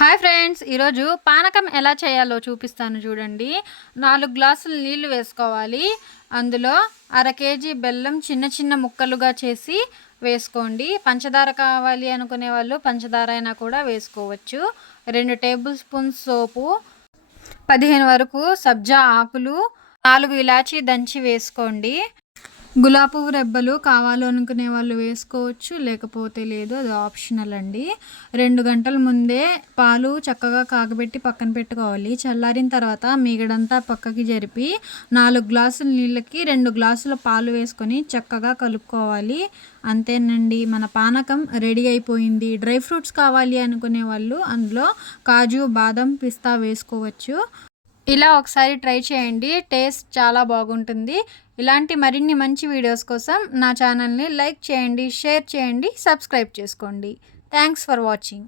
Hi friends, ఈరోజు పానకం ఎలా చేయాలో చూపిస్తాను చూడండి. 4 గ్లాసులు నీళ్లు వేసుకోవాలి. అందులో అర కేజీ బెల్లం చిన్న చిన్న ముక్కలుగా చేసి వేసుకోండి. పంచదార కావాలి అనుకునే వాళ్ళు పంచదార అయినా కూడా వేసుకోవచ్చు. 2 టేబుల్ స్పూన్స్ సోపు, 15 వరకు సబ్జా ఆకులు, 4 ఇలాచీ దంచి వేసుకోండి. గులాబీ పువ్వు రెబ్బలు కావాలి అనుకునే వాళ్ళు వేసుకోవచ్చు, లేకపోతే లేదు, అది ఆప్షనల్ అండి. 2 గంటల ముందే పాలు చక్కగా కాగబెట్టి పక్కన పెట్టుకోవాలి. చల్లారిన తర్వాత మీగడంతా పక్కకి జరిపి 4 గ్లాసుల నీళ్ళకి 2 గ్లాసుల పాలు వేసుకొని చక్కగా కలుపుకోవాలి. అంతేనండి, మన పానకం రెడీ అయిపోయింది. డ్రై ఫ్రూట్స్ కావాలి అనుకునే వాళ్ళు అందులో కాజు, బాదం, పిస్తా వేసుకోవచ్చు. ఇలా ఒకసారి ట్రై చేయండి, టేస్ట్ చాలా బాగుంటుంది. ఇలాంటి మరిన్ని మంచి వీడియోస్ కోసం నా ఛానల్ని లైక్ చేయండి, షేర్ చేయండి, సబ్స్క్రైబ్ చేసుకోండి. Thanks for watching.